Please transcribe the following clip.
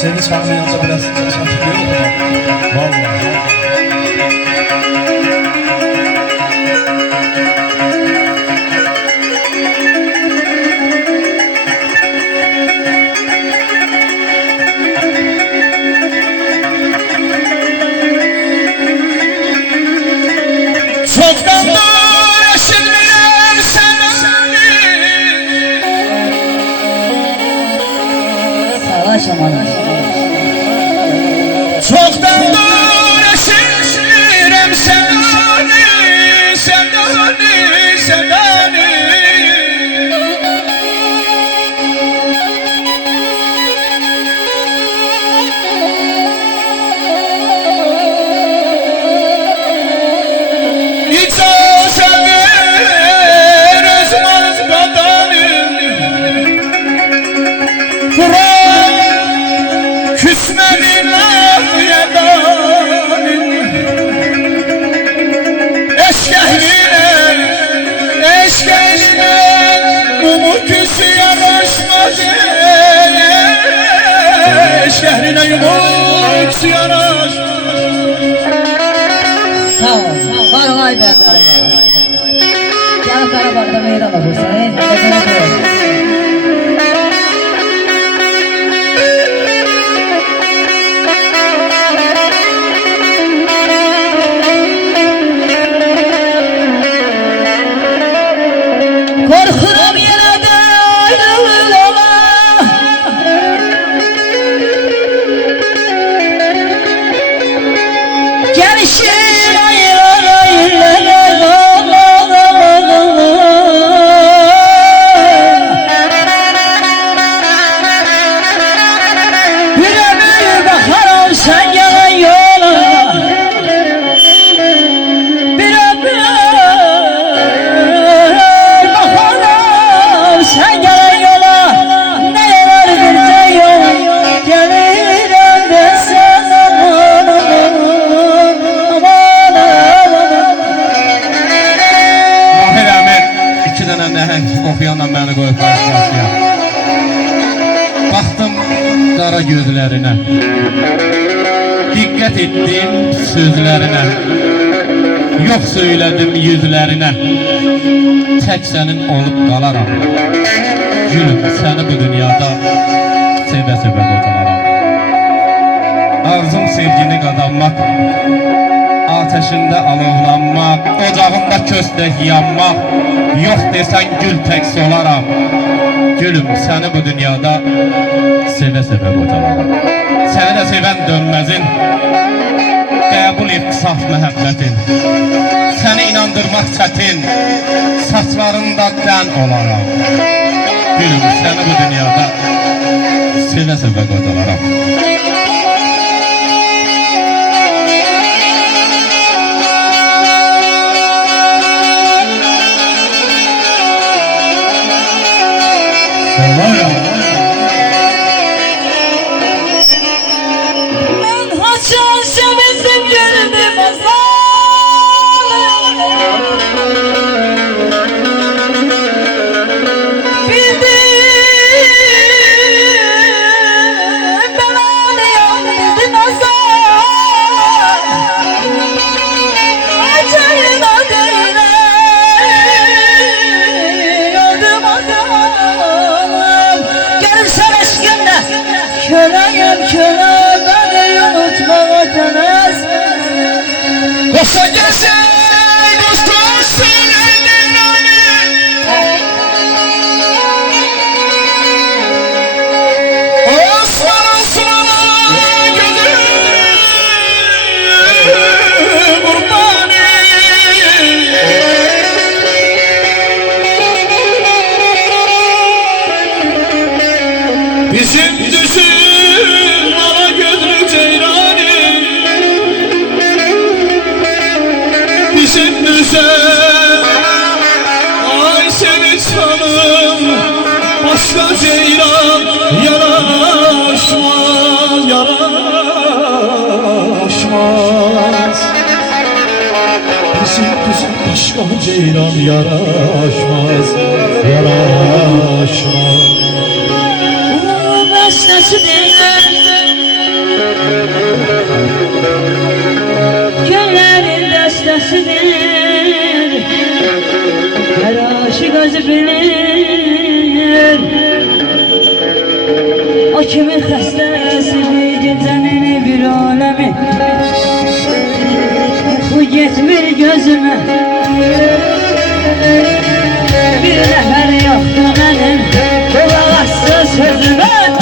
Sevinç Hanım'ın yanında biraz hatırlıyor musun? Vallahi. Çoktandır eşitlerim seni. Savaş amanı. Çoktandır eşitlerim seni, seni, seni. Şehrine yumuk yanaş. Sağ ol. Var olay benden. Gel Karabağ'da meydan okursan. Ezene koyalım. Korkuram yine de ayrılığa. Gelişin ayrılığa. Bir ömür bakarım sen gelen yola. Bir ömür bakarım sen gelen yola. Ne yarar bir yol gelirim de sen aman aman aman. Mahir Ahmet iki tane nəhəng oxuyanla məni qoyub qarşılaşıya. Baxdım qara gözlərinə, diqqət etdim sözlərinə, yox söylədim yüzlərinə. Tək sənin olub qalaram, gülüm səni bu dünyada sevə-sevə qocalaram. Arzum sevgini qazanmaq, ateşində alovlanmaq, ocağında köstək yanmaq. Yox desən gül tək solaram, gülüm səni bu dünyada sevə-sevə qocalaram. Səni də sevən dönməzin, qəbul et saf məhəbbətin. Səni inandırmaq çətin, saçlarında dən olaram. Gülüm səni bu dünyada sevə-sevə qocalaram. Ben haçan sevindim gördüm azal. Bildim ben ağlayan bildim azal. Acayın adına öldüm adam. Gelirsen eşkimle köleyim köle. Koşa gelsin, koştursun ellerini. Osman Osman'a gözüm kurbanı. Bizim düşün ala gözlü ceyrani. Bizim düşen ay Sevinç Hanım, başka ceyran yaraşmaz, yaraşmaz. Bizim başka ceyran yaraşmaz, yaraşmaz. Mesnesi dinler Gönlerin destesidir, her aşık özü bilir. O kimin xəstəsidir, gecənin bir aləmi. Bu getmir gözümə, bir nəfər yoxdur mənim qulaq assız sözümə.